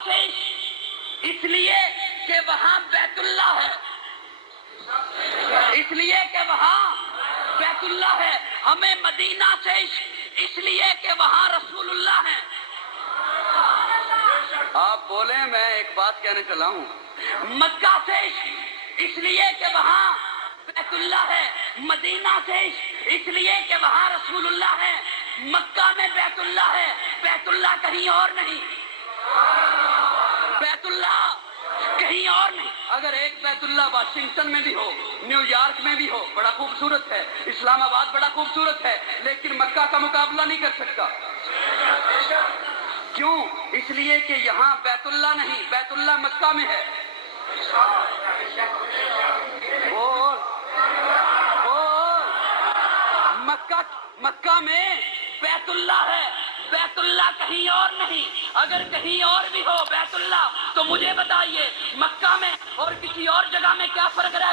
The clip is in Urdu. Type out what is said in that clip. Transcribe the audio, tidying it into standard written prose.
اس لیے کہ وہاں بیت اللہ ہے، اس لیے کہ وہاں بیت اللہ ہے۔ ہمیں مدینہ سے اس لیے کہ وہاں رسول اللہ ہیں۔ آپ بولیں، میں ایک بات کہنے چلا ہوں۔ مکہ سے اس لیے کہ وہاں بیت اللہ ہے، مدینہ سے اس لیے کہ وہاں رسول اللہ ہے، مکہ میں بیت اللہ ہے، بیت اللہ کہیں اور نہیں، بیت اللہ کہیں اور نہیں۔ اگر ایک بیت اللہ واشنگٹن میں بھی ہو، نیو یارک میں بھی ہو، بڑا خوبصورت ہے، اسلام آباد بڑا خوبصورت ہے، لیکن مکہ کا مقابلہ نہیں کر سکتا۔ کیوں؟ اس لیے کہ یہاں بیت اللہ نہیں، بیت اللہ مکہ میں ہے۔ بول بول، مکہ میں بیت اللہ ہے، بیت اللہ کہیں اور نہیں۔ اگر کہیں اور بھی ہو بیت اللہ تو مجھے بتائیے، مکہ میں اور کسی اور جگہ میں کیا فرق رہ گیا؟